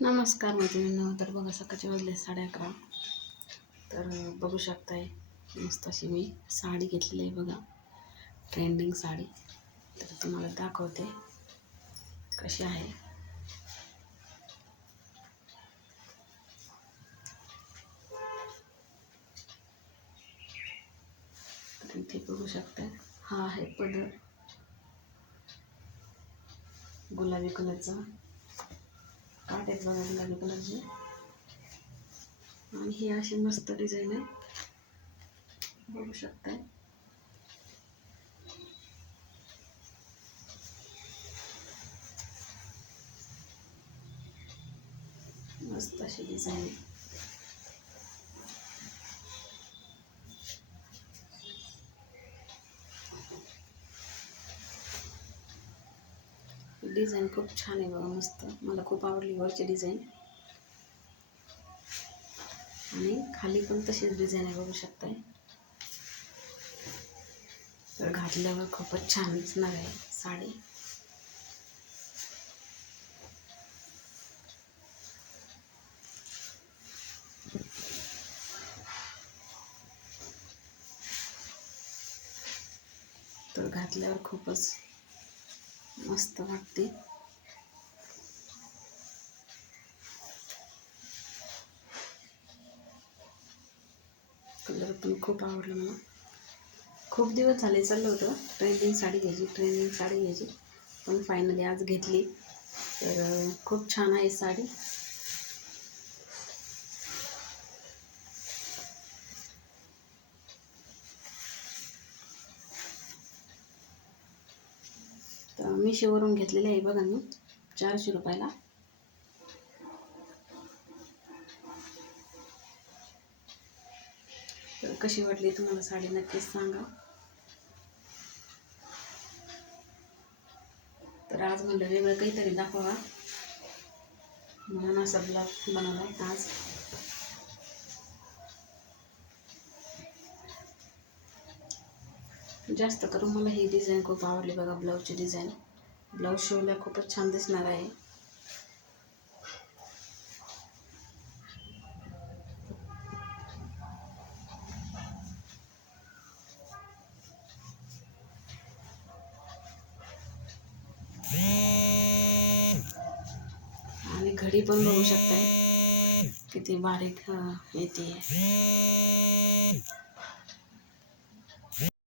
नमस्कार मैत्रिणींनो. तर बघा सकाळचे वाजले 11:30. तर बघू शकताय मस्त अशी मी साडी घेतलेली आहे बघा, ट्रेंडिंग साडी. तर तुम्हाला दाखवते कशी आहे. तर इथे बघू शकताय, हा आहे पदर गुलाबी कलरचा, काठ आहेत बघा गुलाबी कलरचे. आणि ही अशी मस्त डिझाईन आहे, बघू शकताय. मस्त अशी डिझाईन आहे. डिझाईन खूप छान आहे बघा, मस्त. मला खूप आवडली वरची डिझाईन. आणि खाली पण तशीच डिझाईन आहे, बघू शकताय. तर घातल्यावर खूपच छान दिसणार आहे साडी. तर घातल्यावर खूपच मस्त वाटते. कलर पण खूप आवडला मला. खूप दिवस झाले चाललं होतं ट्रेंडिंग साडी घ्यायची, पण फायनली आज घेतली. तर खूप छान आहे साडी. तर मीशोवरून घेतलेली आहे बघा मी, 400 रुपयाला. तर कशी वाटली तुम्हाला साडी नक्कीच सांगा. तर आज म्हणलं वेगळं काहीतरी दाखवा, म्हणून असा ब्लॉग बनवला आज. जास्त करून मला ही डिझाईन खूप आवडली बघा, ब्लाऊजची डिझाईन. ब्लाऊज शिवला खूपच छान दिसणार आहे. आणि घडी पण बघू शकताय किती बारीक येते.